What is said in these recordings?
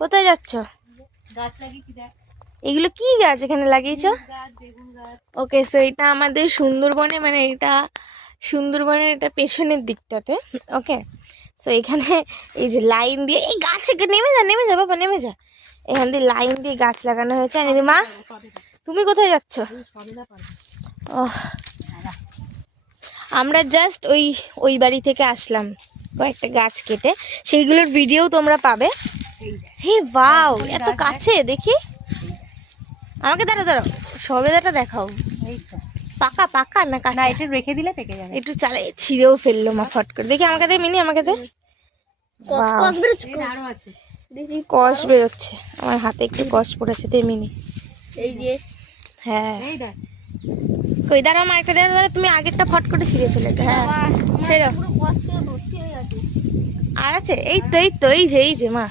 কোথায় যাচ্ছ? গাছ লাগিয়েছি দেখ। এগুলো কি গাছ এখানে লাগিয়েছো? গাছ, বেগুন গাছ। ওকে, সো এটা আমাদের সুন্দরবনে, মানে এটা সুন্দরবনের এটা পেছনের দিকটাতে। ওকে, সো এখানে এই যে লাইন দিয়ে এই গাছ নেমে যা বাবা, নেমে যা। এখান দিয়ে লাইন দিয়ে গাছ লাগানো হয়েছে। আর মা, তুমি কোথায় যাচ্ছ? ও, আমরা জাস্ট ওই বাড়ি থেকে আসলাম কয়েকটা গাছ কেটে, সেইগুলোর ভিডিও তোমরা পাবে। হে ওয়াও, এত কাছে দেখি। আমাকে দাঁড়াও সবেদাটা দেখাও। পাকা পাকা না কাঁচা? না, এটা রেখে দিলে পেকে যাবে। একটু চালে ছিঁড়েও ফেললো মা ফট করে। দেখি আমাকে দে মিনি, আমাকে দে। আরো আছে। কষ বেরোচ্ছে আমার হাতে, একটু কষ পড়েছে। দে মিনি। এই যে, হ্যাঁ, এই দেখ। কই দাঁড়া, আমার একটা দাঁড়া, তুমি আগেরটা ফট করে ছিঁড়ে ফেলেছে। হ্যাঁ, ছেড়ো। আর আছে? এই যে মা।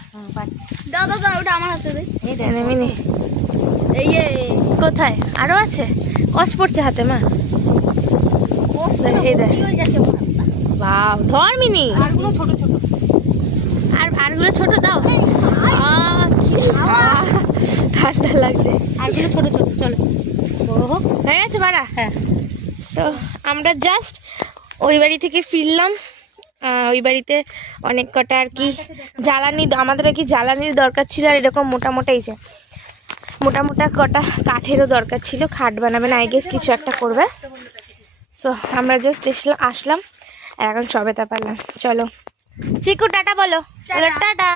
দাদা ওটা আমার হাতে দে। এই দেখ মিনি, এই যে কোথায় আরো আছে? কষ পড়ছে হাতে মা। এই দেখ, বাহ, ধর মিনি। আরগুলো ছোট ছোট। আরগুলো ছোট দাও। ঠান্ডা লাগছে। আরগুলো ছোট ছোট। চলো বড় হোক। হয়ে গেছে মারা? হ্যাঁ। তো আমরা জাস্ট ওই বাড়ি থেকে ফিরলাম। ওই বাড়িতে অনেক কটা আর কি জ্বালানি, আমাদের আর কি জ্বালানির দরকার ছিল। আর এরকম মোটা মোটা কটা কাঠেরও দরকার ছিল। খাট বানাবে না, আই গেস কিছু একটা করবে। সো আমরা জাস্ট আসলাম, আর এখন সবে তা পারলাম। চলো চিকু টাটা বলো। টাটা।